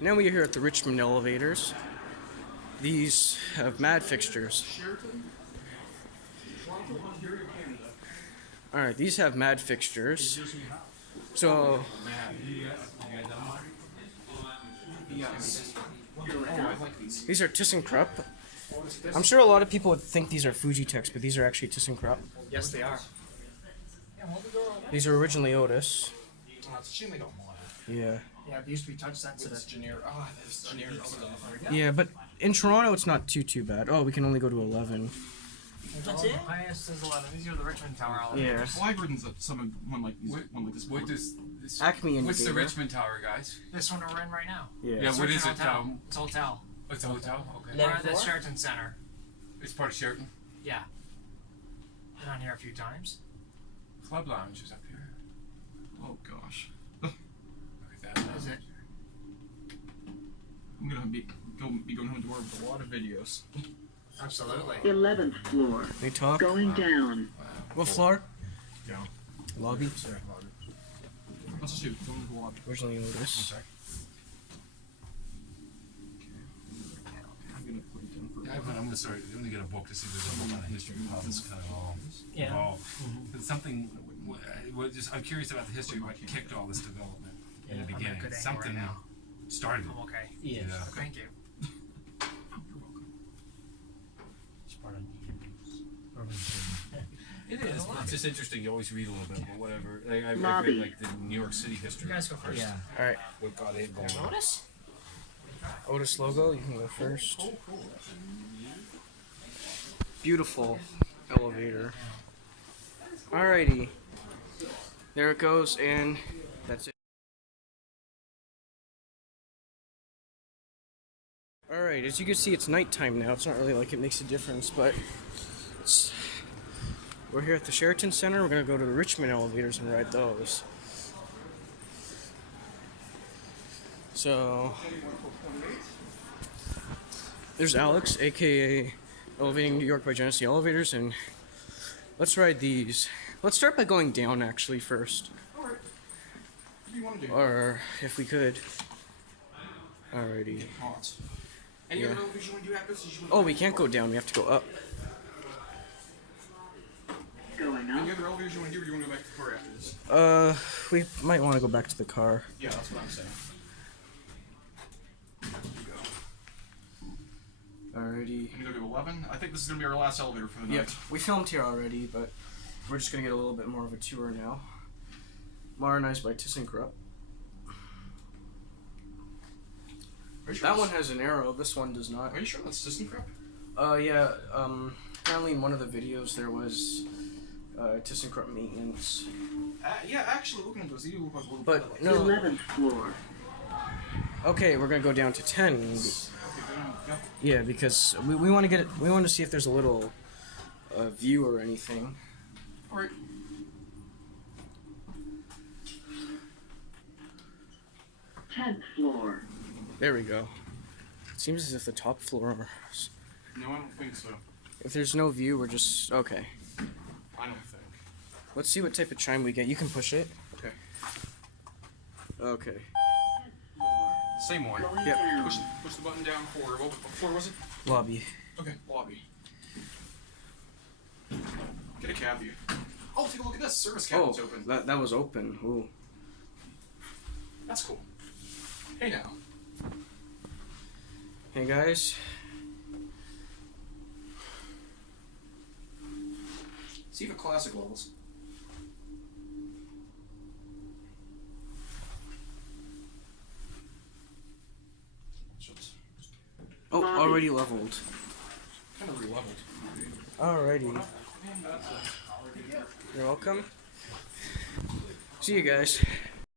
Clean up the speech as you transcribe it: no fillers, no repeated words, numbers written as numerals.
Now we are here at the Richmond elevators. These have mad fixtures. Alright, these have mad fixtures. So, these are Thyssenkrupp. I'm sure a lot of people would think these are Fujitec, but these are actually Thyssenkrupp. Yes, they are. These were originally Otis. Yeah. Yeah, they used to be touch sensitive. Yeah, but in Toronto it's not too bad. Oh, we can only go to 11. That's it? Highest is 11. These are the Richmond Tower elevators. Yeah. Well, I've ridden one like this. What does this? Acme indicator. What's the Richmond Tower, guys? This one we're in right now. Yeah. Yeah, what is it? It's a hotel. It's a hotel. Okay. We're at the Sheraton Center. It's part of Sheraton. Yeah. Been on here a few times. Club Lounge is up here. Oh gosh. Look at that. Is it? I'm gonna be going home tomorrow with a lot of videos. Absolutely. 11th floor. They talk. Going down. What floor? Down. Lobby. Let's shoot. Going to the lobby. Originally Otis. Sorry. I'm gonna put it down for. I'm gonna start. I'm gonna get a book to see if there's a little kind of history of how this kind of all evolved. It's something. I'm curious about the history of what kicked all this development in the I'm at a beginning. good angle Something right now. started it. I'm okay. Yeah. Thank you. It is. It's just interesting. You always read a little bit, but whatever. I've Lobby. read like the New York City history. You guys go first. Yeah. Alright. What got it going? Otis? Otis logo, you can go first. Beautiful elevator. Alrighty. There it goes, and that's it. Alright, as you can see, it's nighttime now. It's not really like it makes a difference, but we're here at the Sheraton Center. We're going to go to the Richmond elevators and ride those. So, there's Alex, aka Elevating New York by Genesee Elevators, and let's ride these. Let's start by going down actually first. Alright. What do you want to do? Or if we could. Alrighty. Hot. Any other elevators you want to do after this? Oh, we can't go down, we have to go up. Going Any up. other elevators you want to do, or you want to go back to the car after this? We might want to go back to the car. Yeah, that's what I'm saying. Alrighty. Can you go to 11? I think this is gonna be our last elevator for the night. Yep, we filmed here already, but we're just gonna get a little bit more of a tour now. Modernized by Thyssenkrupp. Are you sure That that's- one has an arrow, this one does not. Are you sure that's Thyssenkrupp? Yeah, apparently in one of the videos there was Thyssenkrupp maintenance. Yeah, actually, looking at those, they do look like a little But, bit no. 11th floor. Okay, we're gonna go down to 10. Okay, yep. Yeah, because we want to get it. We want to see if there's a little view or anything. Alright. Tenth floor. There we go. It seems as if the top floor. No, I don't think so. If there's no view, we're just okay. I don't think. Let's see what type of chime we get. You can push it. Okay. Okay. Same one. Going Yep. down. Push the button down for what floor was it? Lobby. Okay, lobby. Get a cab view. Oh, take a look at this. Service cabin's open. that was open. Ooh. That's cool. Hey now. Hey guys. See the classic levels. Oh, already leveled. Kind of re-leveled. Alrighty. You're welcome. See you guys.